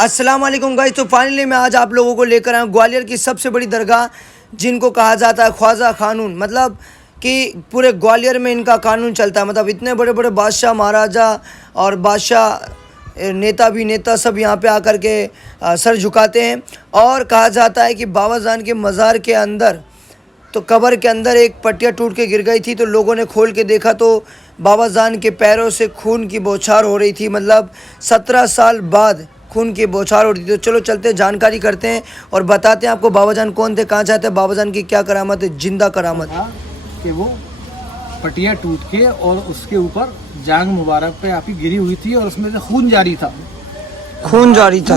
अस्सलाम वालेकुम गाइस। तो फाइनली मैं आज आप लोगों को लेकर आया हूँ ग्वालियर की सबसे बड़ी दरगाह, जिनको कहा जाता है ख्वाजा कानून। मतलब कि पूरे ग्वालियर में इनका कानून चलता है। मतलब इतने बड़े बड़े बादशाह, महाराजा और बादशाह, नेता भी नेता सब यहाँ पे आकर के सर झुकाते हैं। और कहा जाता है कि बाबा जान के मज़ार के अंदर, तो कब्र के अंदर एक पट्टिया टूट के गिर गई थी। तो लोगों ने खोल के देखा तो बाबा जान के पैरों से खून की बौछार हो रही थी। मतलब 17 साल बाद खून की बौछार हो रही थी। तो चलो चलते जानकारी करते हैं और बताते हैं आपको बाबा जान कौन थे, कहाँ जाते हैं, बाबा जान की क्या करामत है, जिंदा करामत कि वो पटिया टूट के और उसके ऊपर जांग मुबारक पे आपकी गिरी हुई थी और उसमें से खून जारी था। खून जारी था।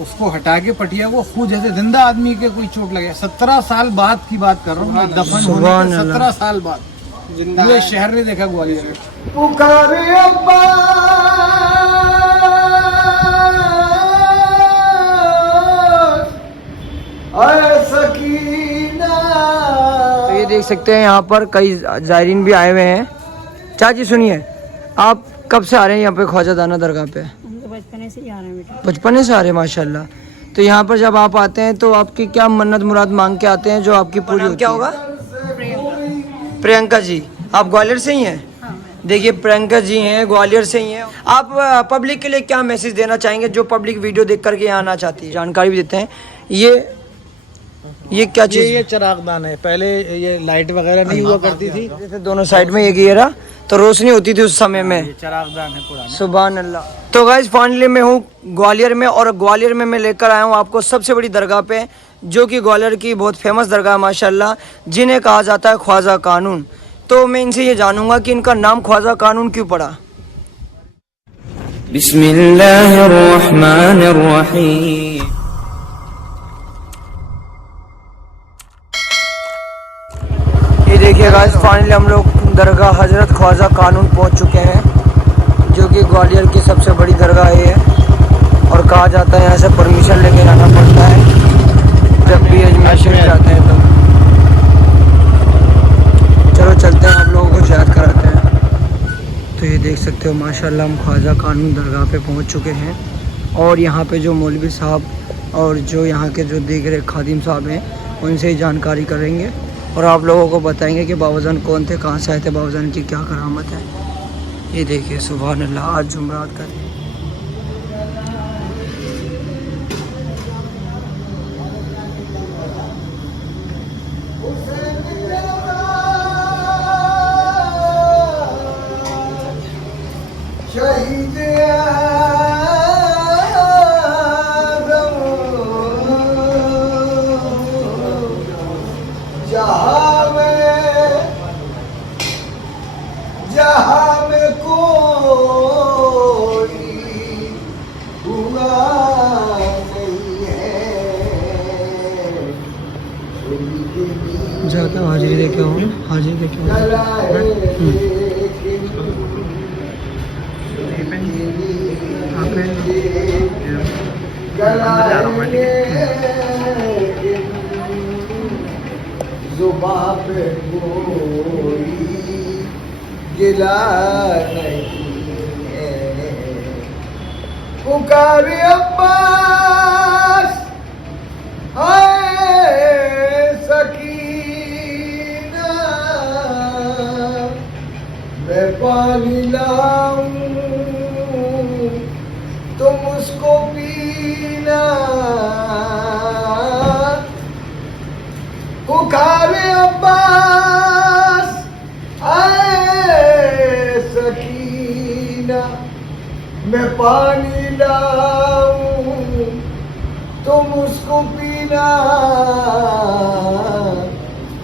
उसको हटा के पटिया को खून, जैसे जिंदा आदमी के कोई चोट लगे। 17 साल बाद की बात कर रहा हूँ मैं, दफन होने के 17 साल बाद ये शहर ने देखा ग्वालियर में। पुकारे अब्बा सकीना। तो ये देख सकते हैं यहाँ पर कई जायरीन भी आए हुए हैं। चाची सुनिए, आप कब से आ रहे हैं यहाँ पे ख्वाजा दाना दरगाह पे? बचपने से ही आ रहे हैं बेटा। बचपने से आ रहे हैं, माशाल्लाह। तो यहाँ पर जब आप आते हैं तो आपकी क्या मन्नत मुराद मांग के आते हैं जो आपकी पूरी होती है? क्या होगा? प्रियंका जी, आप ग्वालियर से ही हैं? देखिए प्रियंका जी हैं, ग्वालियर से ही हैं। आप पब्लिक के लिए क्या मैसेज देना चाहेंगे जो पब्लिक वीडियो देख करके यहाँ आना चाहती है? जानकारी भी देते हैं। ये क्या चीज़? ये चिरागदान है। पहले ये लाइट वगैरह नहीं हुआ करती थी, जैसे दोनों साइड में एक ये रहा तो रोशनी होती थी उस समय में। ये चिरागदान है पुराना। सुभान अल्लाह। तो गाइस फाइनली मैं हूँ ग्वालियर में, और ग्वालियर में मैं लेकर आया हूँ आपको सबसे बड़ी दरगाह पे, जो कि ग्वालियर की बहुत फेमस दरगाह माशाल्लाह, जिन्हें कहा जाता है ख्वाजा कानून। तो मैं इनसे ये जानूंगा कि इनका नाम ख्वाजा कानून क्यों पड़ा। बिस्मिल्लाहिर्रहमानिर्रहीम। ये देखिए गाइस, फाइनली हम लोग दरगाह हजरत ख्वाजा कानून पहुंच चुके हैं, जो कि ग्वालियर की सबसे बड़ी दरगाह है। और कहा जाता है यहाँ से परमिशन लेके जाना पड़ता है जब भी अजमेर शरीफ जाते हैं। तो चलो चलते हैं, आप लोगों को याद कराते हैं। तो ये देख सकते हो माशाल्लाह हम ख्वाजा कानून दरगाह पे पहुंच चुके हैं। और यहाँ पे जो मौलवी साहब और जो यहाँ के जो देख रहे खादिम साहब हैं, उनसे ही जानकारी करेंगे और आप लोगों को बताएंगे कि बाबा जान कौन थे, कहाँ से आए थे, बाबा जान की क्या करामत है। ये देखिए सुभान अल्लाह, आज जुमरात का दिन। जहाँ में कोई हुआ नहीं है, जाता हाजिरी देखे हो, हाजिरी देखे हो। जुबान पे कोई गिला नहीं है, पुकारे अब्बास हाय सकीना। मैं पानी लाऊं तुम उसको पीना, पुकारे अब्बास आए सकीना। मैं पानी लाऊं तुम उसको पीना,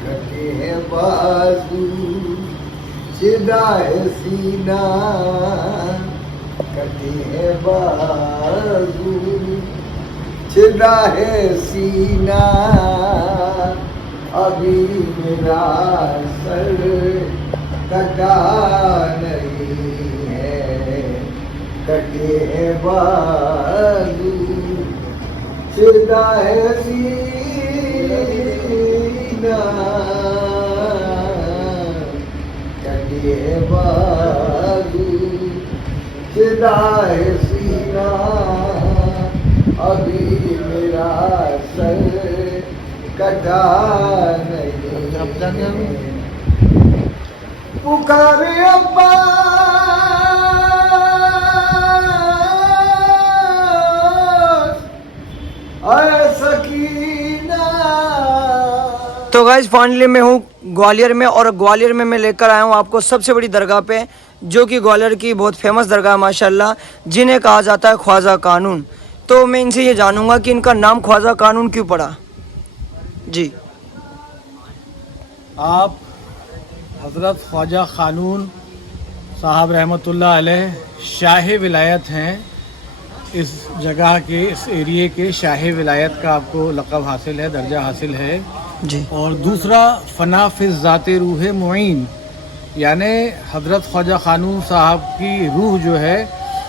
कटे हैं बाजू चिदा है सीना, कटे हैं बाजू चिदा है सीना। अभी मेरा सर कटा नहीं है, कटे हैं बाजू चिदा है सीना, कटे बाजू चिदा है सीना। अभी मेरा सर कटा नहीं, पुकारे अब्बास अरे सकीना। तो गाइस फाइनली मैं हूँ ग्वालियर में, और ग्वालियर में मैं लेकर आया हूँ आपको सबसे बड़ी दरगाह पे, जो कि ग्वालियर की बहुत फेमस दरगाह है माशाल्लाह, जिन्हें कहा जाता है ख्वाजा कानून। तो मैं इनसे ये जानूंगा कि इनका नाम ख्वाजा कानून क्यों पड़ा। जी, आप हज़रत ख्वाजा कानून साहब रहमतुल्लाह अलैह शाह विलायत हैं। इस जगह के, इस एरिए के शाह विलायत का आपको लक़ब हासिल है, दर्जा हासिल है। जी, और दूसरा फ़ना फ़िज़ ज़ाते रूह मुईन, यानी हज़रत ख्वाजा कानून साहब की रूह जो है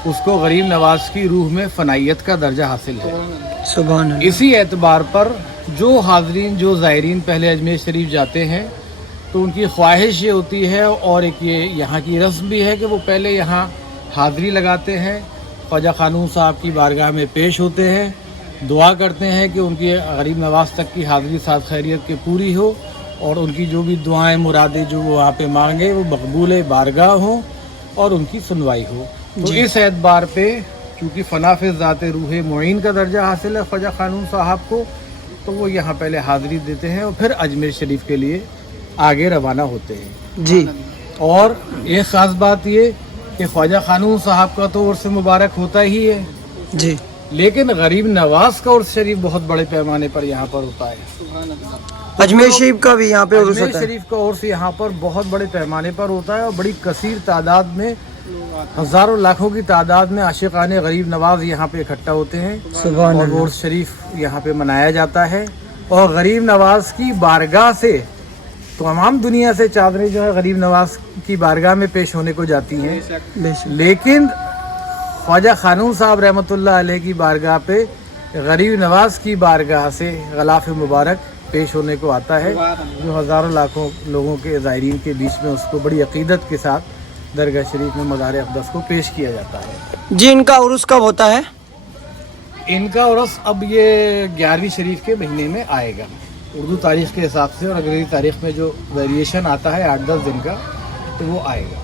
उसको गरीब नवाज की रूह में फ़नाइयत का दर्जा हासिल है। सुभान अल्लाह। इसी एतबार पर जो हाज़रीन, जो ज़ायरीन पहले अजमेर शरीफ जाते हैं तो उनकी ख्वाहिश ये होती है, और एक ये यहाँ की रस्म भी है कि वो पहले यहाँ हाज़री लगाते हैं, ख्वाजा कानून साहब की बारगाह में पेश होते हैं, दुआ करते हैं कि उनकी गरीब नवाज तक की हाज़री साथ खैरियत के पूरी हो, और उनकी जो भी दुआएं मुरादें जो वो वहाँ पे मांगे वो मकबूल बारगाह हो और उनकी सुनवाई हो। तो इस एतबार पे चूँकि फ़ना फ़िज़ ज़ाते रूह मुईन का दर्जा हासिल है ख्वाजा कानून साहब को, तो वो यहाँ पहले हाज़री देते हैं और फिर अजमेर शरीफ के लिए आगे रवाना होते हैं। जी, और एक ख़ास बात ये कि ख्वाजा कानून साहब का तो उर्स मुबारक होता ही है, जी, लेकिन गरीब नवाज का उर्स शरीफ बहुत बड़े पैमाने पर यहाँ पर होता है। अजमेर शरीफ का भी यहाँ पे उर्स अजमेर होता है। शरीफ का उर्स यहाँ पर बहुत बड़े पैमाने पर होता है, और बड़ी कसीर तादाद में, हज़ारों लाखों की तादाद में आशिकाने गरीब नवाज यहाँ पे इकट्ठा होते हैं, सुभान और अल्लाह। उर्स शरीफ यहाँ पे मनाया जाता है। और गरीब नवाज की बारगाह से तमाम दुनिया से चादरें जो है गरीब नवाज की बारगाह में पेश होने को जाती हैं, बेशक। लेकिन ख्वाजा कानून साहब रहमतुल्लाह अलैह की बारगाह पे गरीब नवाज की बारगाह से गलाफ मुबारक पेश होने को आता है, जो हज़ारों लाखों लोगों के ज़ायरीन के बीच में उसको बड़ी अकीदत के साथ दरगाह शरीफ में मज़ार अक़दस को पेश किया जाता है। जी, इनका उर्स कब होता है। इनका उर्स अब ये 11वीं शरीफ के महीने में आएगा उर्दू तारीख़ के हिसाब से, और अंग्रेज़ी तारीख़ में जो वेरिएशन आता है 8-10 दिन का, तो वो आएगा।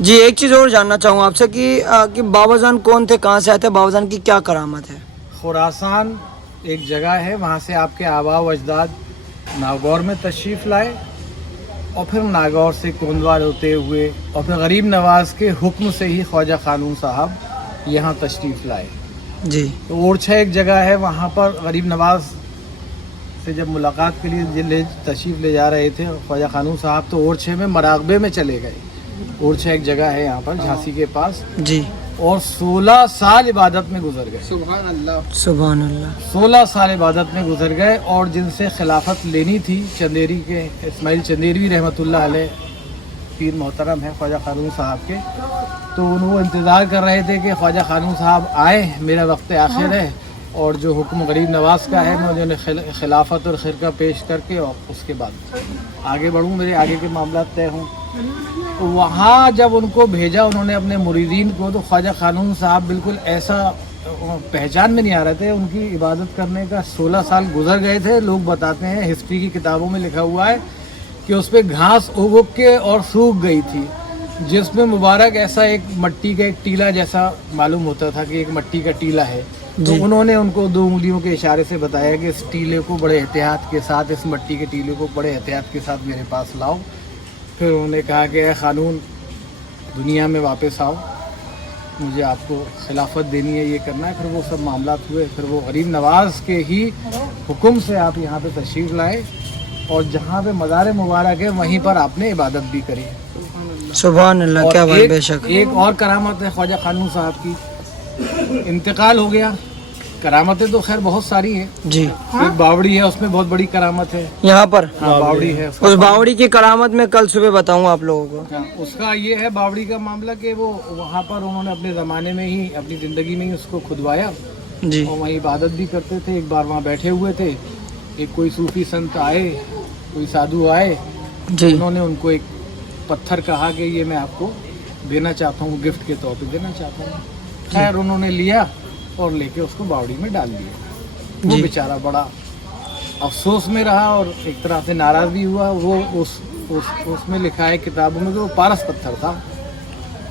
जी, एक चीज़ और जानना चाहूँगा आपसे कि बाबा जान कौन थे, कहाँ से आए थे, बाबा जान की क्या करामत है। खुरासान एक जगह है, वहाँ से आपके आबा व अजदाद नागौर में तशरीफ़ लाए, और फिर नागौर से कोंदवाल होते हुए और फिर गरीब नवाज के हुक्म से ही ख्वाजा कानून साहब यहाँ तशरीफ़ लाए। जी, तो ओरछा एक जगह है, वहाँ पर गरीब नवाज से जब मुलाकात के लिए तशरीफ़ ले जा रहे थे ख्वाजा कानून साहब, तो ओरछे में मरागबे में चले गए। ओरछा एक जगह है यहाँ पर झांसी के पास, जी, और 16 साल इबादत में गुजर गए। सुभान अल्लाह। 16 साल इबादत में गुजर गए, और जिनसे खिलाफत लेनी थी चंदेरी के इस्माइल चंदेरी रहमतुल्लाह अलैह पीर मोहतरम है ख्वाजा कानून साहब के, तो वो इंतज़ार कर रहे थे कि ख्वाजा कानून साहब आए, मेरा वक्त आखिर है, और जो हुक्म गरीब नवाज का है मैं उन्हें खिलाफत और खिरका पेश करके और उसके बाद आगे बढ़ूँ, मेरे आगे के मामला तय हों। तो वहाँ जब उनको भेजा उन्होंने अपने मुरीदीन को, तो ख्वाजा कानून साहब बिल्कुल ऐसा पहचान में नहीं आ रहे थे, उनकी इबादत करने का 16 साल गुजर गए थे। लोग बताते हैं, हिस्ट्री की किताबों में लिखा हुआ है कि उस पर घास उग के और सूख गई थी, जिसमें मुबारक ऐसा एक मट्टी का एक टीला जैसा मालूम होता था कि एक मट्टी का टीला है। तो उन्होंने उनको 2 उंगलियों के इशारे से बताया कि इस टीले को बड़े एहतियात के साथ, इस मट्टी के टीले को बड़े एहतियात के साथ मेरे पास लाओ। फिर उन्होंने कहा कि ए कानून, दुनिया में वापस आओ, मुझे आपको खिलाफत देनी है, ये करना है। फिर वो सब मामला हुए, फिर वो गरीब नवाज के ही हुक्म से आप यहाँ पे तशरीफ़ लाए, और जहाँ पे मज़ार मुबारक है वहीं पर आपने इबादत भी करी। सुभान अल्लाह, क्या बात। बेशक। एक और करामत है ख्वाजा कानून साहब की, इंतकाल हो गया। करामतें तो खैर बहुत सारी हैं। जी, एक बावड़ी है, उसमें बहुत बड़ी करामत है। यहाँ पर हाँ, बावड़ी है। उस बावड़ी की करामत में कल सुबह बताऊंगा आप लोगों को। हाँ, उसका ये है बावड़ी का मामला कि वो वहाँ पर उन्होंने अपने ज़माने में ही, अपनी ज़िंदगी में ही उसको खुदवाया, जी, और वहीं इबादत भी करते थे। एक बार वहाँ बैठे हुए थे, एक कोई सूफी संत आए, कोई साधु आए, जी, उन्होंने उनको एक पत्थर कहा कि ये मैं आपको देना चाहता हूँ, गिफ्ट के तौर पे देना चाहता हूँ। खैर उन्होंने लिया और लेके उसको बावड़ी में डाल दिया। वो जी। बेचारा बड़ा अफसोस में रहा और एक तरह से नाराज भी हुआ। वो उसमें लिखा है किताबों में कि वो पारस पत्थर था,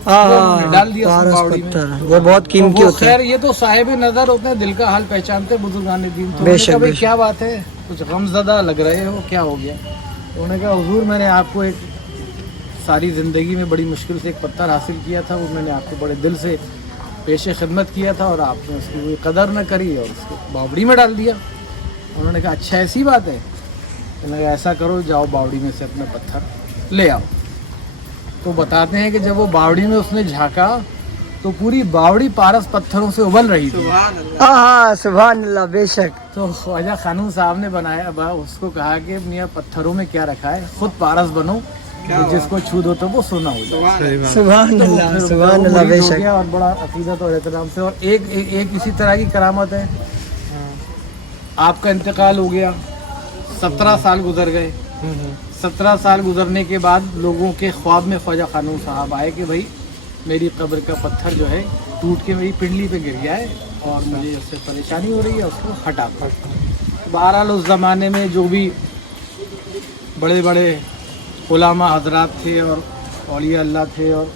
हाँ वो उन्होंने डाल दिया उस पारस बावड़ी में। पत्थर वो बहुत कीमती तो वो होता है। खैर ये तो साहिब नजर होते हैं, दिल का हाल पहचानते बुजुर्गान दीन। तो बेशक, उन्होंने कहा भाई बेशक। क्या बात है, कुछ गमज़दा लग रहे हो, क्या हो गया? तो उन्होंने कहा हुजूर मैंने आपको एक सारी ज़िंदगी में बड़ी मुश्किल से एक पत्थर हासिल किया था, वो मैंने आपको बड़े दिल से पेश खिदमत किया था और आपने उसकी कोई कदर न करी और उसको बावड़ी में डाल दिया। उन्होंने कहा अच्छा ऐसी बात है? उन्होंने कहा ऐसा करो, जाओ बावड़ी में से अपना पत्थर ले आओ। तो बताते हैं कि जब वो बावड़ी में उसने झांका तो पूरी बावड़ी पारस पत्थरों से उबल रही थी। हाँ सुभान अल्लाह, बेशक। तो ख्वाजा खानून साहब ने बनाया, उसको कहा कि मियाँ पत्थरों में क्या रखा है, खुद पारस बनो, तो जिसको छू दो तो वो सोना हो जाए। सुभान तो अल्लाह, फिर सुभान वो अल्लाह, मुरीद हो बेशक। गया और बड़ा अकीदत और एहतराम से। और एक इसी तरह की करामत है, आपका इंतकाल हो गया, 17 साल गुजर गए। 17 साल गुजरने के बाद लोगों के ख्वाब में ख्वाजा खानून साहब आए कि भाई मेरी कब्र का पत्थर जो है टूट के मेरी पिंडली पे गिर गया है और मुझे उससे परेशानी हो रही है, उसको हटा कर। बहरहाल उस ज़माने में जो भी बड़े बड़े उलामा हजरात थे और औलिया अल्लाह थे और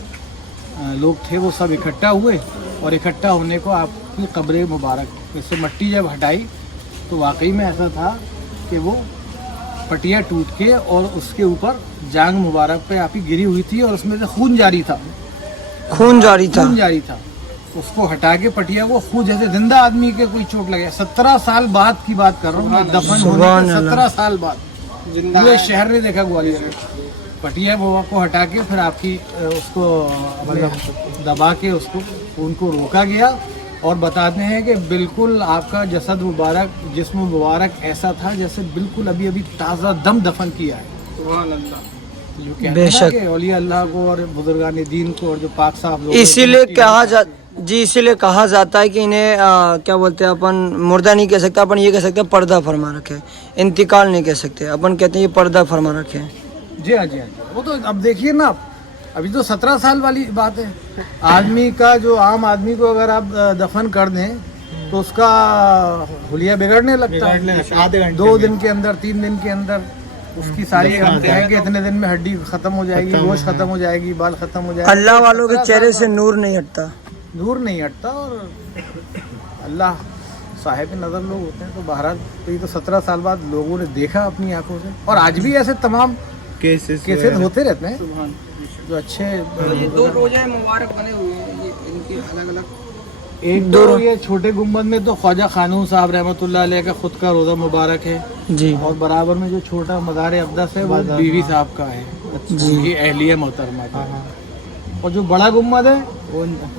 लोग थे, वो सब इकट्ठा हुए और इकट्ठा होने को आपकी कब्र मुबारक में से मट्टी जब हटाई तो वाकई में ऐसा था कि वो पटिया टूट के और उसके ऊपर जांग मुबारक पे आपकी गिरी हुई थी और उसमें से खून जारी था। खून जारी था। खून जारी था। उसको हटा के पटिया को खून, जैसे जिंदा आदमी के कोई चोट लगे। 17 साल बाद की बात कर रहा हूँ मैं, दफन होने के 17 साल बाद पूरे शहर ने देखा ग्वालियर में। पटिया बाबा को हटा के फिर आपकी उसको दबा के उसको उनको रोका गया और बताते हैं कि बिल्कुल आपका जसद मुबारक, जिस्म मुबारक ऐसा था जैसे बिल्कुल अभी अभी ताज़ा दम दफन किया है। सुभान अल्लाह। जो कहते हैं ना बेशक। कि औलिया अल्लाह को और बुजुर्गान दीन को और जो पाक साहब लोग, इसीलिए इसीलिए कहा जाता है कि इन्हें क्या बोलते हैं अपन, मुर्दा नहीं कह सकते अपन, ये कह सकते हैं पर्दा फरमा रखे, इंतकाल नहीं कह सकते अपन, कहते हैं ये पर्दा फरमा रखे। जी हाँ जी हाँ जी। वो तो अब देखिए ना, अभी तो 17 साल वाली बात है। आदमी का जो आम आदमी को अगर आप दफन कर दें तो उसका हुलिया बिगड़ने लगता है। आधे घंटे 2 दिन के अंदर, 3 दिन के अंदर उसकी सारी है कि इतने दिन में हड्डी खत्म हो जाएगी, गोश्त खत्म हो जाएगी, बाल खत्म हो जाएगा। अल्लाह वालों के चेहरे से नूर नहीं हटता, नूर नहीं हटता और अल्लाह साहिब नज़र लोग होते हैं। तो बहरहाल तो ये तो 17 साल बाद लोगों ने देखा अपनी आंखों से। और आज भी ऐसे तमाम केसेस होते रहते हैं जो अच्छे। 2 रोजे मुबारक बने हुए हैं ये, इनके अलग अलग। एक दो ये छोटे गुम्बद में तो ख्वाजा खानून साहब रहमतुल्लाह अलैह का खुद का रोज़ा मुबारक है जी। और बराबर में जो छोटा मज़ार अक़दस है वो बीवी साहब का है, उनकी अहलिया मोहतरमा का। और जो बड़ा गुम्बद है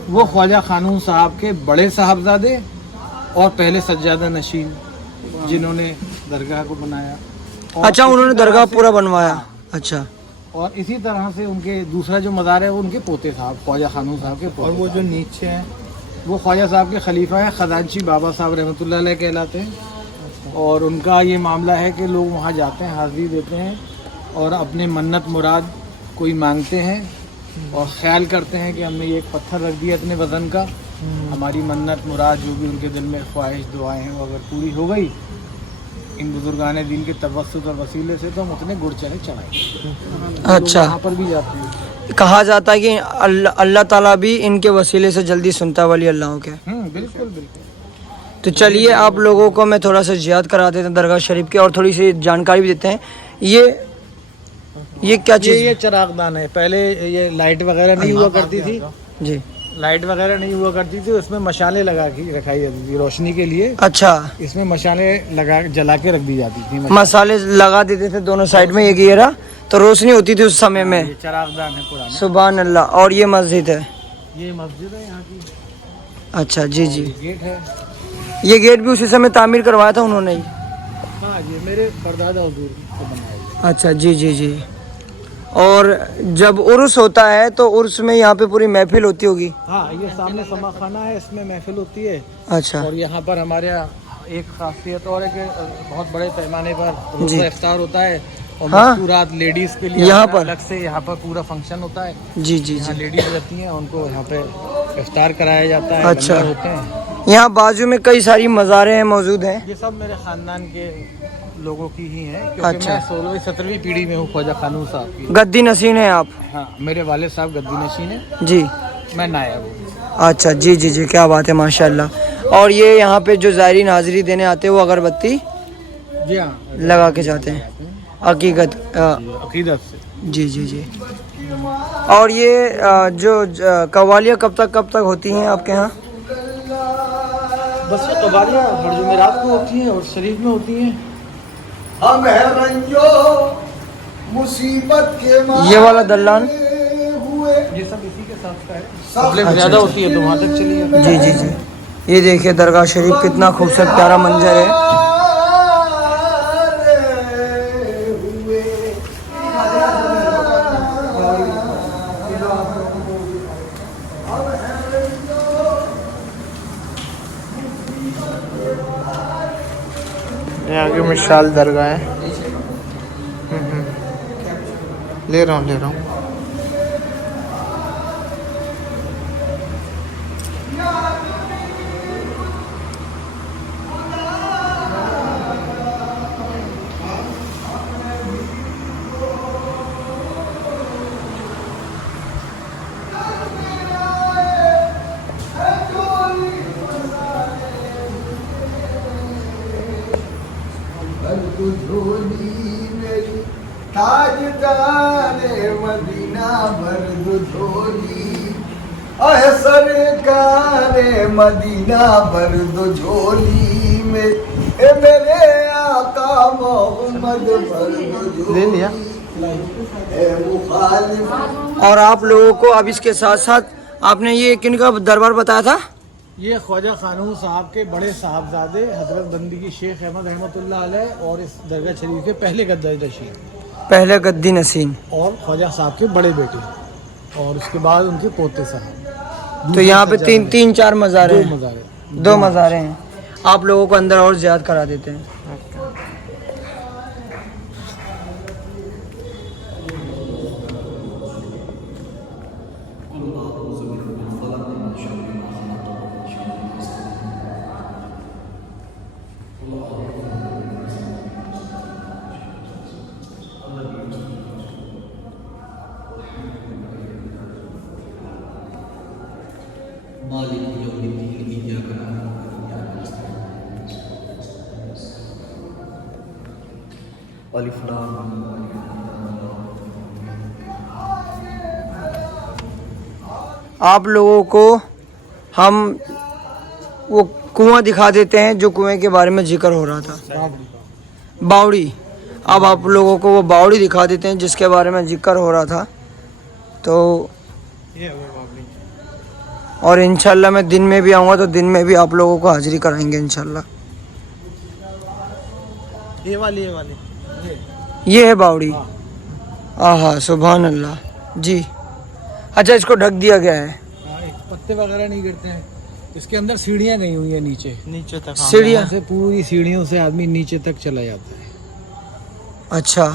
वो ख्वाजा खानून साहब के बड़े साहबजादे और पहले सज्जादा नशीन जिन्होंने दरगाह को बनाया। और अच्छा, इसी उन्होंने तरह दरगाह से- पूरा बनवाया। अच्छा। और इसी तरह से उनके दूसरा जो मज़ार है वो उनके पोते साहब ख्वाजा खानून साहब के पोते। और वो जो नीचे हैं वो ख्वाजा साहब के खलीफा है, खजानची बाबा साहब रहमतुल्लाह अलैह कहलाते हैं। और उनका ये मामला है कि लोग वहाँ जाते हैं, हाज़िरी देते हैं और अपने मन्नत मुराद कोई मांगते हैं और ख्याल करते हैं कि हमने ये एक पत्थर रख दिया इतने वज़न का, हमारी मन्नत मुराद जो भी उनके दिल में ख्वाहिश दुआएं हैं वो अगर पूरी हो गई इन बुजुर्गान दीन के तवस्सुत और वसीले से तो हम उतने गुड़ चने चढ़ाएंगे। अच्छा। वहाँ पर भी जाते हैं। कहा जाता है कि अल्लाह ताला भी इनके वसीले से जल्दी सुनता वाली अल्लाहों के। बिल्कुल बिल्कुल। तो चलिए आप लोगों को मैं थोड़ा सा जियाद करा देते हैं दरगाह शरीफ की और थोड़ी सी जानकारी भी देते हैं। ये क्या चीज़? ये चिरागदान है। पहले ये लाइट वगैरह नहीं हुआ करती थी जी। लाइट वगैरह नहीं हुआ करती थी, उसमें मशाले लगा के रखाई जाती थी रोशनी के लिए। अच्छा। इसमें मशाले लगा जला के रख दी जाती थी। मसाले लगा देते थे दोनों साइड में, ये घेरा तो रोशनी होती थी उस समय में। ये चिरागदान है पुराना। सुभान अल्लाह। और ये मस्जिद है। ये मस्जिद है यहाँ की। अच्छा जी जी। ये गेट है। ये गेट भी उसी समय तामीर करवाया था उन्होंने ही। हाँ, ये मेरे परदादा हुजूर को बनाया। अच्छा जी जी जी। और जब उर्स होता है तो उर्स में यहाँ पे पूरी महफिल होती होगी। हाँ, ये सामने समा खाना है, इसमें महफिल होती है। अच्छा। और यहाँ पर हमारे यहाँ एक खासियत और है कि बहुत बड़े पैमाने पर जी। रोज़ा इफ्तार होता है और हाँ? मस्तूरात लेडीज के लिए यहाँ अपना पर? अलग से यहाँ पर पूरा फंक्शन होता है। जी जी यहाँ जी। लेडीज रहती हैं, उनको यहाँ पे इफ्तार कराया जाता है। अच्छा। लंगर होते हैं। यहाँ बाजू में कई सारी मज़ारें हैं मौजूद हैं। ये सब मेरे ख़ानदान के लोगों की ही हैं, क्योंकि अच्छा। मैं 16वीं 17वीं पीढ़ी में हूँ ख्वाजा खानून साहब की। गद्दी नसीन हैं आप? हाँ, मेरे वाले साहब गद्दी नशीन है, जी। मैं नायब हूँ। अच्छा, जी जी जी, क्या बात है, माशाल्लाह। और ये यहाँ पे जो ज़ायरीन हाज़िरी देने आते हैं वो अगरबत्ती जी हाँ, लगा के जाते हैं हकीकत अकीदत से। जी जी जी। और ये जो कव्वालियाँ कब तक होती हैं आपके यहाँ? बस ये कवालियाँ हर जुमेरात को होती हैं और शरीफ में होती हैं। हम है रंजो मुसीबत के ये वाला दल्लान? हुए ये सब इसी के साथ का है। तबलीग ज़्यादा होती है तो वहाँ तक चलिए। जी जी जी। ये देखिए दरगाह शरीफ, कितना खूबसूरत प्यारा मंजर है। ये आगे मिशाल दरगाह है। ले रहा हूँ झोली मेरी ताजदारे मदीना भर दो झोली, अह सरकारे मदीना भर दो झोली में, ए मेरे आका मोहम्मद भर दो झोली। ले लिया। ए मुखालिफ और आप लोगों को अब इसके साथ साथ आपने ये किनका दरबार बताया था? ये ख्वाजा खानून साहब के बड़े साहबजादे हजरत बंदगी शेख अहमद रहमतुल्लाह अलैह और इस दरगाह शरीफ के पहले गद्दी नशीन, पहले गद्दी नसीन। और ख्वाजा साहब के बड़े बेटे, और उसके बाद उनके पोते साहब। तो यहाँ पे तीन चार मज़ारे दो हैं। मज़ारे। 2 मज़ारे हैं। आप लोगों को अंदर और ज़्यादा करा देते हैं। आप लोगों को हम वो कुआं दिखा देते हैं जो कुएं के बारे में जिक्र हो रहा था, बावड़ी। अब आप लोगों को वो बावड़ी दिखा देते हैं जिसके बारे में जिक्र हो रहा था। तो और इंशाल्लाह मैं दिन में भी आऊँगा तो दिन में भी आप लोगों को हाजिरी कराएंगे इंशाल्लाह। ये वाली ये है बावड़ी। आहा, सुभान अल्लाह जी। अच्छा, इसको ढक दिया गया है। पत्ते वगैरह नहीं गिरते हैं। इसके अंदर सीढ़ियाँ गई हुई है नीचे तक। सीढ़ियाँ से पूरी सीढ़ियों से आदमी नीचे तक चला जाता है। अच्छा,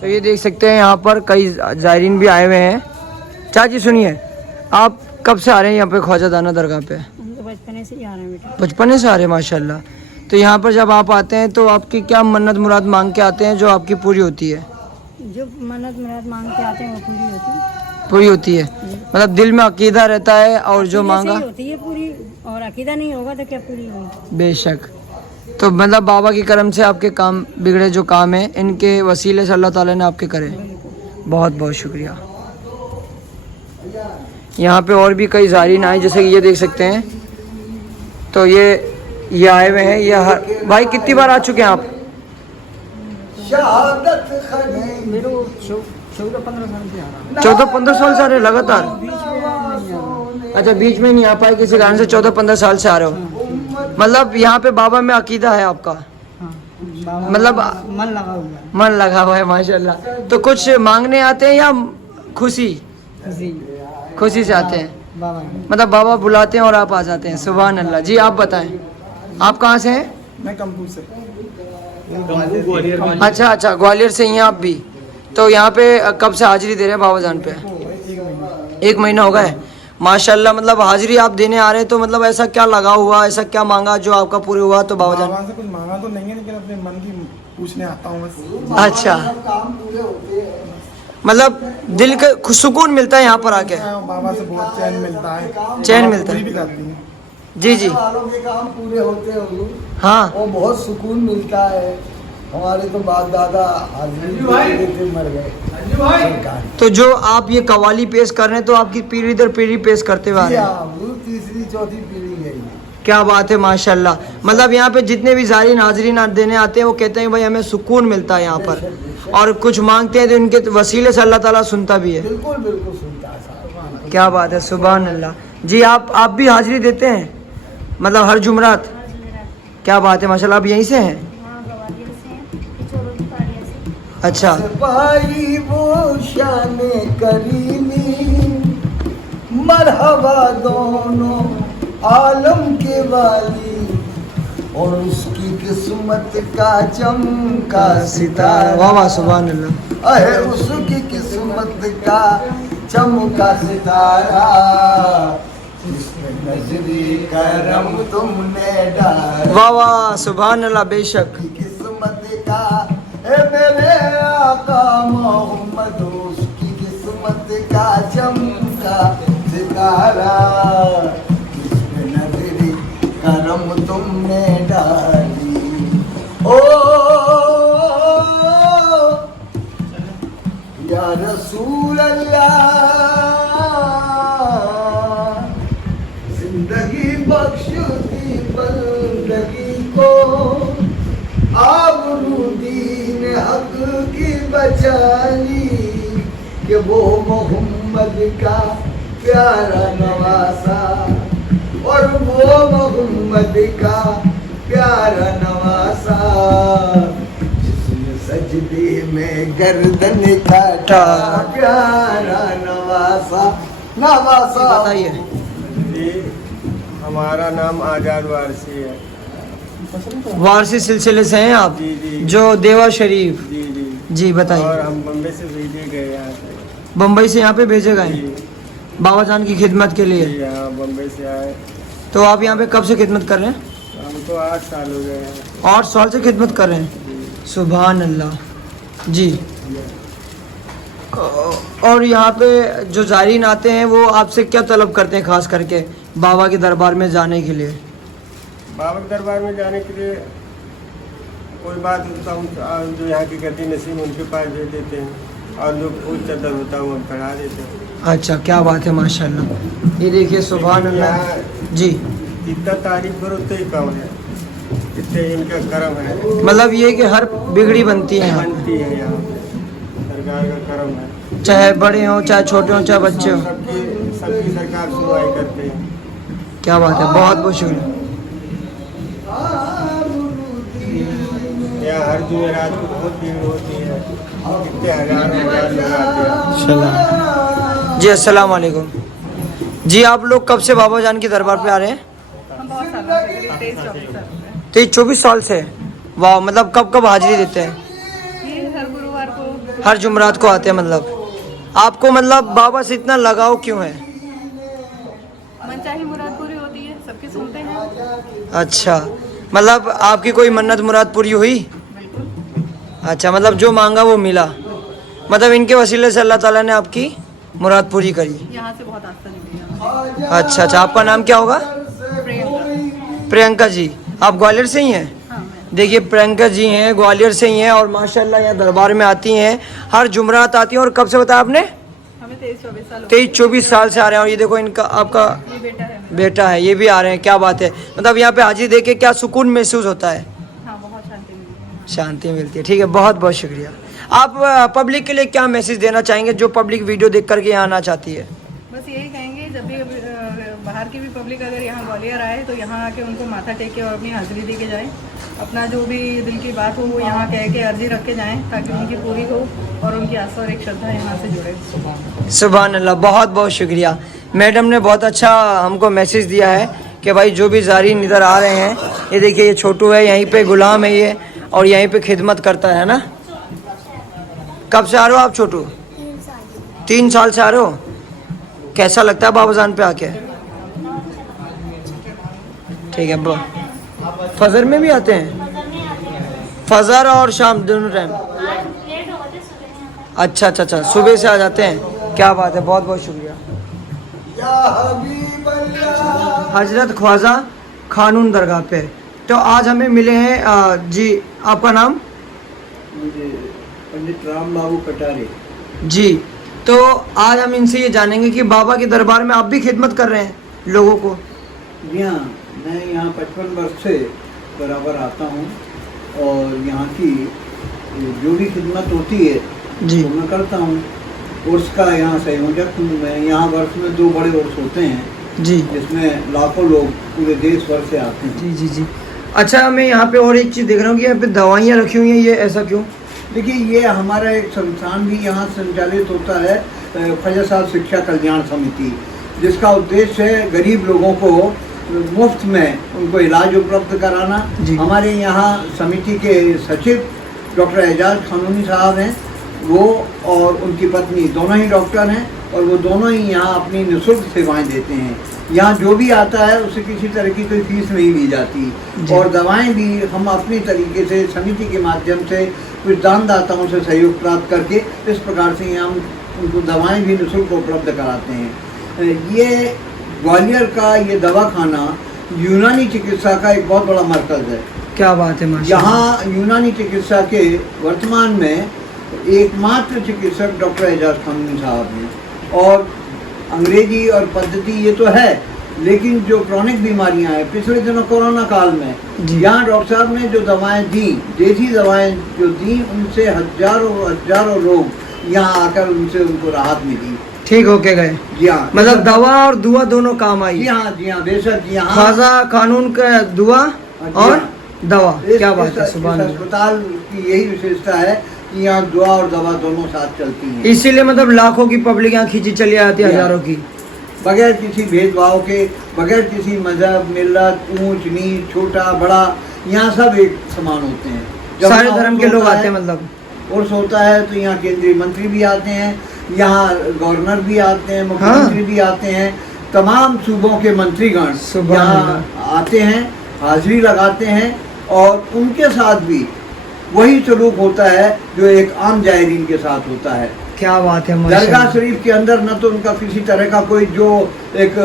तो ये देख सकते हैं यहाँ पर कई ज़ायरीन भी आए हुए हैं। चाची सुनिए, आप कब से आ रहे हैं यहाँ पे ख्वाजा दाना दरगाह पे? हम तो बचपने से ही आ रहे हैं बेटा। बचपने से आ रहे हैं, माशाल्लाह। तो यहाँ पर जब आप आते हैं तो आपकी क्या मन्नत मुराद मांग के आते हैं जो आपकी पूरी होती है? जो मन्नत मुराद मांग के आते हैं वो पूरी होती है। पूरी होती है, मतलब दिल में अकीदा रहता है और जो मांगा होती है पूरी, और अकीदा नहीं होगा तो क्या पूरी होगी? बेशक। तो मतलब बाबा की करम से आपके काम बिगड़े जो काम है इनके वसीले से अल्लाह ताला ने आपके करे। बहुत बहुत शुक्रिया। यहाँ पे और भी कई ज़ायरीन आए, जैसे कि ये देख सकते हैं। तो ये आए हुए हैं। ये भाई कितनी बार आ चुके हैं आप? शहादत खड़ी मेरे 14-15 साल से आ रहा 14-15 साल से आ रहे लगातार? अच्छा, बीच में नहीं आ पाए किसी कारण से, 14-15 साल से आ रहे हो। मतलब यहाँ पे बाबा में अकीदा है आपका? मतलब मन लगा हुआ है, माशाल्लाह। तो कुछ मांगने आते हैं या खुशी खुशी से आते हैं? मतलब बाबा बुलाते हैं और आप आ जाते हैं। सुभान अल्लाह जी। आप बताएं, आप कहाँ से हैं? मैं कंपू से। अच्छा, ग्वालियर से हैं आप भी। तो यहाँ पे कब से हाजिरी दे रहे हैं बाबा जान पे? 1 महीना हो गया है। माशाल्लाह। मतलब हाजिरी आप देने आ रहे हैं तो मतलब ऐसा क्या लगा हुआ, ऐसा क्या मांगा जो आपका पूरे हुआ? तो बाबा जान बाबा से कुछ मांगा तो नहीं है, लेकिन अपने मन की पूछने आता हूँ बस। अच्छा, सब काम पूरे होते हैं। मतलब दिल का सुकून मिलता है यहाँ पर आके, बाबा से बहुत चैन मिलता है, चैन मिलता पूरी है। भी करती है। जी जी वालों के काम पूरे होते हैं हुजूर, हाँ। वो बहुत सुकून मिलता है। हमारे तो बाप दादा हाजिरी देते मर गए सरकार। तो जो आप ये कवाली पेश कर रहे हैं तो आपकी पीढ़ी दर पीढ़ी पेश करते हुए आ रहे हैं। हुजूर तीसरी चौथी पीढ़ी है ये। क्या बात है माशाल्लाह। मतलब यहाँ पे जितने भी ज़ायरीन हाज़रीन देने आते हैं वो कहते हैं भाई हमें सुकून मिलता है यहाँ पर, और कुछ मांगते हैं तो इनके वसीले से अल्लाह ताला सुनता भी है। बिल्कुल बिल्कुल सुनता है साहब। क्या बात है, सुभान अल्लाह। जी आप भी हाजिरी देते हैं मतलब हर जुमरात? क्या बात है माशाल्लाह। आप यहीं से हैं? हाँ, ग्वालियर से हैं, पिछोरों पाड़िया से। अच्छा, सिपाही वो शान करीमी, मरहबा दोनों आलम के वाली, और उसकी किस्मत का चमका सितारा। वाह वाह, सुभान अल्लाह। अहे उसकी किस्मत का चमका सितारा, जिसमें नजरी करम तुमने डाला। वाह वाह, सुभान अल्लाह। बेशक किस्मत का ए मेरे आका मोहम्मद, उसकी किस्मत का चमका सितारा, जिसमें नजरी करम तुमने डाली। ओ या रसूल अल्लाह, जिंदगी बख्श दी बंदगी को, आबरूदीन हक की बचाली, कि वो मोहम्मद का प्यारा नवासा, और वो मोहम्मद का प्यारा नवासा, जिसने सजदे में गर्दन काटा, प्यारा नवासा। नवासा बताइए। हमारा नाम आज़ाद वारसी है। वारसी सिलसिले से हैं आप? जी, जी। जो देवा शरीफ। जी जी। जी और बताइए। हम बम्बई से भेजे गए यहाँ से। बम्बई से यहाँ पे भेजे गए जी बाबा जान की खिदमत के लिए? जी, यहाँ बम्बई से आए। तो आप यहाँ पे कब से खिदमत कर रहे हैं? हमको 8 साल हो गए हैं। 8 साल से खिदमत कर रहे हैं। जी। सुभान अल्लाह। जी। और यहाँ पे जो ज़ायरीन आते हैं वो आपसे क्या तलब करते हैं खास करके बाबा के दरबार में जाने के लिए? बाबा के दरबार में जाने के लिए कोई बात होता हम जो यहाँ की गद्दी नसीब उनके पास दे देते हैं, और जो फूल चादर होता है वो हम पढ़ा देते हैं। अच्छा, क्या बात है माशाल्लाह। ये देखिए सुभान अल्लाह। जी, जितना तारीफ करो उतना ही कम है, जितने इनका करम है। मतलब ये कि हर बिगड़ी बनती है यहाँ पे। बनती है यहाँ पे, सरकार का करम है। चाहे बड़े हों चाहे छोटे हों चाहे बच्चे हों। सबकी सरकार सुनवाई करते हैं। क्या बात है, बहुत बहुत शुक्रिया। यहाँ हर जुमेरात को बहुत भीड़ होती है, कितने हजार लोग आते हैं। जी अस्सलाम वालेकुम। जी आप लोग कब से बाबा जान के दरबार पे आ रहे हैं? हम बहुत सालों से 23-24 साल से। 23-24 साल से। वाह, मतलब कब कब हाजिरी देते हैं? ये हर गुरुवार को, हर जुमरात को आते हैं। मतलब आपको मतलब बाबा से इतना लगाव क्यों है? मनचाही मुराद पूरी होती है, सबकी सुनते हैं। अच्छा, मतलब आपकी कोई मन्नत मुराद पूरी हुई? बिल्कुल। अच्छा, मतलब जो मांगा वो मिला। मतलब इनके वसीले से अल्लाह ताला ने आपकी मुराद पूरी करी। यहाँ से बहुत आस्था जुड़ी है। अच्छा अच्छा, आपका नाम क्या होगा? प्रियंका। प्रियंका जी। आप ग्वालियर से ही हैं? हाँ, मैं देखिए प्रियंका जी हैं, ग्वालियर से ही हैं, और माशाल्लाह यहाँ दरबार में आती हैं, हर जुमरात आती हैं। और कब से बताया आपने? हमें 23-24 साल हो गए। 23-24 साल से आ रहे हैं। और ये देखो इनका आपका ये बेटा है मेरा। बेटा है, ये भी आ रहे हैं। क्या बात है, मतलब यहाँ पे हाजिरी दे के क्या सुकून महसूस होता है? हाँ, बहुत शांति मिलती है। शांति मिलती है। ठीक है, बहुत बहुत शुक्रिया। आप पब्लिक के लिए क्या मैसेज देना चाहेंगे जो पब्लिक वीडियो देख करके यहाँ आना चाहती है? बस यही कहेंगे, जब भी बाहर की भी पब्लिक अगर यहाँ ग्वालियर आए तो यहाँ आके उनको माथा टेक के और अपनी हाजिरी दे के जाएँ। अपना जो भी दिल की बात हो वो यहाँ कह के अर्जी रख के जाएँ, ताकि उनकी पूरी हो और उनकी आस्था और एक श्रद्धा यहाँ से जुड़े। सुभान अल्लाह, बहुत बहुत शुक्रिया। मैडम ने बहुत अच्छा हमको मैसेज दिया है कि भाई जो भी ज़ायरीन इधर आ रहे हैं, ये देखिए ये छोटू है, यहीं पे गुलाम है ये, और यहीं पे खिदमत करता है ना। कब से आ रहे हो आप छोटू? 3 साल से आ रहे हो? कैसा लगता है बाबाजान पे आके? ठीक है। फजर में भी आते हैं? फजर और शाम दोनों टाइम? अच्छा अच्छा अच्छा, सुबह से आ जाते हैं। क्या बात है, बहुत बहुत शुक्रिया। हजरत ख्वाजा खानून दरगाह पे तो आज हमें मिले हैं। जी आपका नाम? पंडित राम बाबू कटारे जी। तो आज हम इनसे ये जानेंगे कि बाबा के दरबार में आप भी खिदमत कर रहे हैं लोगों को? जी हाँ, मैं यहाँ 55 वर्ष से बराबर आता हूँ और यहाँ की जो भी खिदमत होती है जी तो मैं करता हूँ। उर्स का यहाँ संयोजक हूँ मैं। यहाँ वर्ष में 2 बड़े उर्स होते हैं जी जिसमें लाखों लोग पूरे देश भर से आते हैं। जी जी जी। अच्छा, मैं यहाँ पे और एक चीज़ देख रहा हूँ कि यहाँ पे दवाइयाँ रखी हुई हैं, ये ऐसा क्यों? देखिए, ये हमारा एक संस्थान भी यहाँ संचालित होता है, ख्वाजा साहब शिक्षा कल्याण समिति, जिसका उद्देश्य है गरीब लोगों को मुफ्त में उनको इलाज उपलब्ध कराना। हमारे यहाँ समिति के सचिव डॉक्टर एजाज खानूनी साहब हैं, वो और उनकी पत्नी दोनों ही डॉक्टर हैं और वो दोनों ही यहाँ अपनी निःशुल्क सेवाएं देते हैं। यहाँ जो भी आता है उसे किसी तरह की कोई फीस नहीं ली जाती और दवाएं भी हम अपनी तरीके से समिति के माध्यम से कुछ दानदाताओं से सहयोग प्राप्त करके इस प्रकार से यहाँ हम उनको दवाएं भी निःशुल्क उपलब्ध कराते हैं। ये ग्वालियर का ये दवाखाना यूनानी चिकित्सा का एक बहुत बड़ा मरकज़ है। क्या बात है माशाअल्लाह। यहाँ यूनानी चिकित्सा के वर्तमान में एकमात्र चिकित्सक डॉक्टर एजाज खानूनी साहब हैं और अंग्रेजी और पद्धति ये तो है, लेकिन जो क्रॉनिक बीमारियां हैं, पिछले दिनों कोरोना काल में यहाँ डॉक्टर साहब ने जो दवाएं दी, देसी दवाएं जो दी, उनसे हजारों लोग यहाँ आकर उनसे उनको राहत मिली, ठीक होके गए। जी हाँ, मतलब दवा और दुआ दोनों काम आई। जी हाँ बेशक। यहाँ ख्वाजा कानून का दुआ और दवा, क्या बात है, सुभान अल्लाह। अस्पताल की यही विशेषता है कि यहाँ दुआ और दवा दोनों साथ चलती हैं। इसीलिए मतलब लाखों की पब्लिक यहाँ खींची चली आती है, हजारों की, बगैर किसी भेदभाव के, बगैर किसी मजहब, मिल्लत, ऊंच नीच, छोटा बड़ा, यहाँ सब एक समान होते हैं। जब सारे धर्म के लोग आते हैं। मतलब उर्स होता है तो यहाँ केंद्रीय मंत्री भी आते हैं, यहाँ गवर्नर भी आते हैं, मुख्यमंत्री भी आते हैं, तमाम सूबों के मंत्रीगण यहाँ आते हैं, हाजिरी लगाते हैं और उनके साथ भी वही सलूक होता है जो एक आम जायरीन के साथ होता है। क्या बात है। दरगाह शरीफ के अंदर न तो उनका किसी तरह का कोई जो एक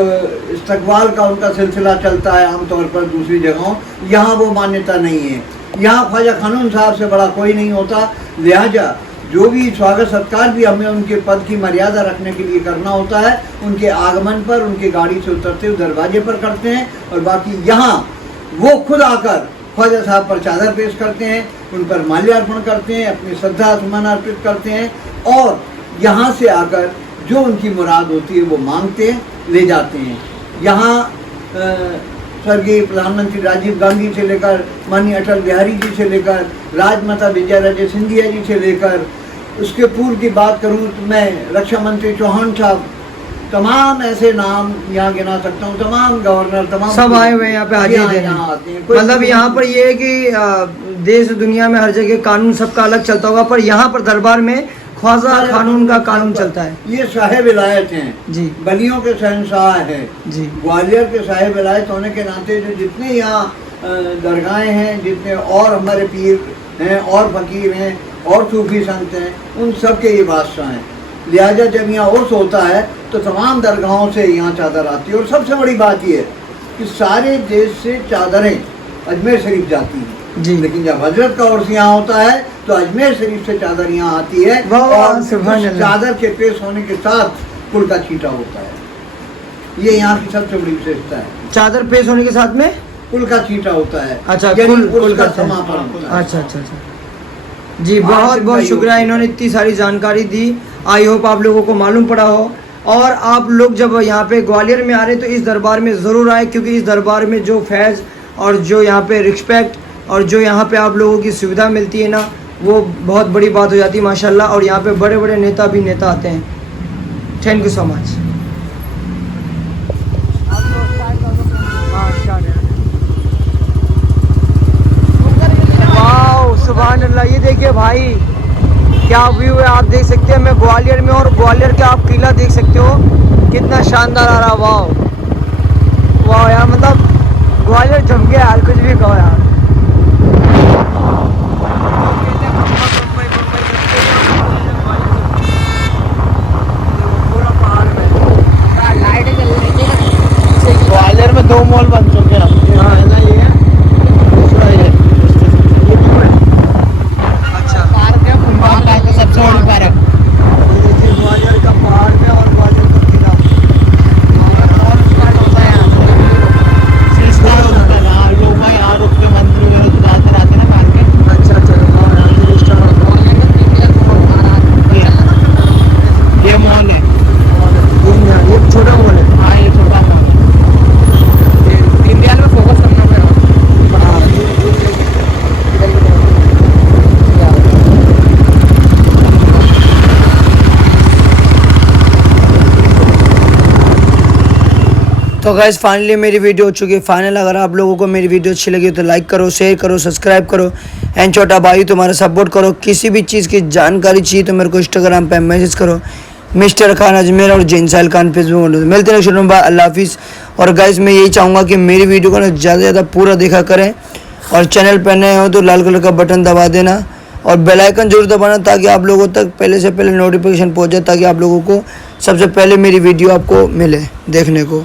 इस्तकबाल का उनका सिलसिला चलता है आमतौर पर दूसरी जगहों, यहाँ वो मान्यता नहीं है। यहाँ ख्वाजा खानून साहब से बड़ा कोई नहीं होता, लिहाजा जो भी स्वागत सत्कार भी हमें उनके पद की मर्यादा रखने के लिए करना होता है, उनके आगमन पर, उनके गाड़ी से उतरते हुए दरवाजे पर करते हैं और बाकी यहाँ वो खुद आकर ख्वाजा साहब पर चादर पेश करते हैं, उन पर माल्यार्पण करते हैं, अपनी श्रद्धा सुमन अर्पित करते हैं और यहाँ से आकर जो उनकी मुराद होती है वो मांगते हैं, ले जाते हैं। यहाँ स्वर्गीय प्रधानमंत्री राजीव गांधी से लेकर माननीय अटल बिहारी जी से लेकर राजमाता विजयाराजे सिंधिया जी से लेकर, उसके पूर्व की बात करूँ तो मैं रक्षा मंत्री चौहान साहब, तमाम ऐसे नाम यहाँ गिना सकता हूँ, तमाम गवर्नर, तमाम सब आए हुए यहाँ पे हाजिर देने। मतलब यहाँ पर ये है कि देश दुनिया में हर जगह कानून सबका अलग चलता होगा, पर यहाँ पर दरबार में ख्वाजा खानून का कानून चलता है। ये साहिब विलायत हैं जी, बलियों के शहंशाह है जी। ग्वालियर के साहिब विलायत होने के नाते जो जितने यहाँ दरगाहें हैं, जितने और हमारे पीर हैं और फकीर हैं और सूफी संत हैं, उन सब के ये बादशाह हैं। लिहाजा जब यहाँ उर्स होता है तो तमाम दरगाहों से यहाँ चादर आती है और सबसे बड़ी बात ये है कि सारे देश से चादरें अजमेर शरीफ जाती हैं जी। लेकिन जब हजरत का उर्स यहाँ होता है तो अजमेर शरीफ से चादर यहाँ आती है और उस चादर के पेश होने के साथ कुल का छींटा होता है। ये यहाँ की सबसे बड़ी विशेषता है। चादर पेश होने के साथ में कुल का छींटा होता है। अच्छा, कुल का समापन होता है। अच्छा। जी, बहुत बहुत शुक्रिया, इन्होंने इतनी सारी जानकारी दी। आई होप आप लोगों को मालूम पड़ा हो और आप लोग जब यहाँ पे ग्वालियर में आ रहे तो इस दरबार में ज़रूर आए, क्योंकि इस दरबार में जो फैज़ और जो यहाँ पे रिस्पेक्ट और जो यहाँ पे आप लोगों की सुविधा मिलती है ना, वो बहुत बड़ी बात हो जाती है माशाल्लाह। और यहाँ पे बड़े बड़े नेता आते हैं। Thank you so much. वाह, सुभान अल्लाह। ये देखिए भाई क्या व्यू है, आप देख सकते हैं। मैं ग्वालियर में और ग्वालियर का आप किला देख सकते हो कितना शानदार आ रहा, वाह वाह यार, मतलब ग्वालियर जम गया यार, कुछ भी कहो यार। ग्वालियर में 2 मॉल बन चुके हैं। हाँ है ना, ये है दूसरा, ये क्यों है? अच्छा, पार्क है, सबसे बड़ी पार्क। ये देखिए ग्वालियर का पहाड़ पे और ग्वालियर का किला। लोग यहाँ रुक के मंदिर वगैरह की बात कराते हैं ना पार्क में। अच्छा चलो, हाँ यहाँ से रेस्टोरेंट, ये मॉल है। ये छोटा मॉल है। हाँ ये छोटा मॉल है। दीनदयाल में फोकस करना पड़ेगा। हाँ, तो गाइस फाइनली मेरी वीडियो हो चुकी है फाइनल। अगर आप लोगों को मेरी वीडियो अच्छी लगी तो लाइक करो, शेयर करो, सब्सक्राइब करो एंड छोटा भाई तुम्हारा सपोर्ट करो। किसी भी चीज़ की जानकारी चाहिए तो मेरे को इंस्टाग्राम पे मैसेज करो, मिस्टर खान अजमेर और जिनसाइल खान फेसबुक। मिलते हैं नेक्स्ट वीडियो में, अल्लाह हाफिज़। और गाइस मैं यही चाहूँगा कि मेरी वीडियो को ना ज़्यादा से ज़्यादा पूरा देखा करें, और चैनल पर नए हो तो लाल कलर का बटन दबा देना और बेल आइकन जरूर दबाना, ताकि आप लोगों तक पहले से पहले नोटिफिकेशन पहुँच जाए, ताकि आप लोगों को सबसे पहले मेरी वीडियो आपको मिले देखने को।